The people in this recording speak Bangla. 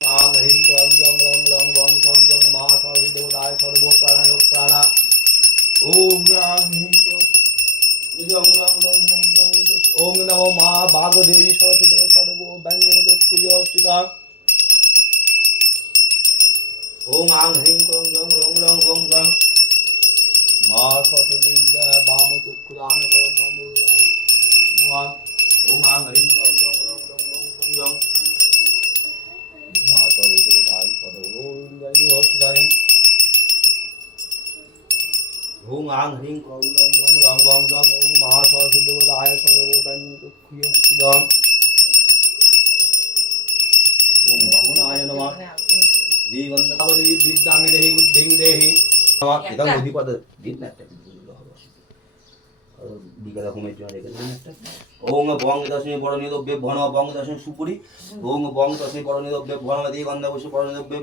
आं ह्रीं क्लं जं रं लं वं छं जं मा सरस्वती देवताय सर्वो प्राणाय प्राणा ॐ आं ह्रीं क्लं जं रं लं वं ॐ नमो मा भागदेवी सरस्वती सर्वो व्यञ्जनचक्षुः ॐ आं ह्रीं क्लं जं रं लं वं छं मा सरस्वती वाम चक्षुदान परम ॐ आं ह्रीं क्लं जं रं लं वं छं मा सरस्वती देवताय सर्वो व्यञ्जनचक्षुः ॐ आं ह्रीं क्लं जं रं लं वं छं ॐ मा सरस्वती देवताय सर्वो व्यञ्जनचक्षुः ॐ बाहुनाय नमः दिगन्धावरी विद्यामि देहि बुद्धिं देहि इदं बुद्धिपद दिना একটা বিকালে ঘুমের জন্য রেখে দিন একটা ওং বং দশমী বড় নিরব্বে ভণ বং দশমী সুপুরি ওং বং দশমী বড় নিরব্বে ভণ দিগন্ধা বসে বড় নিরব্বে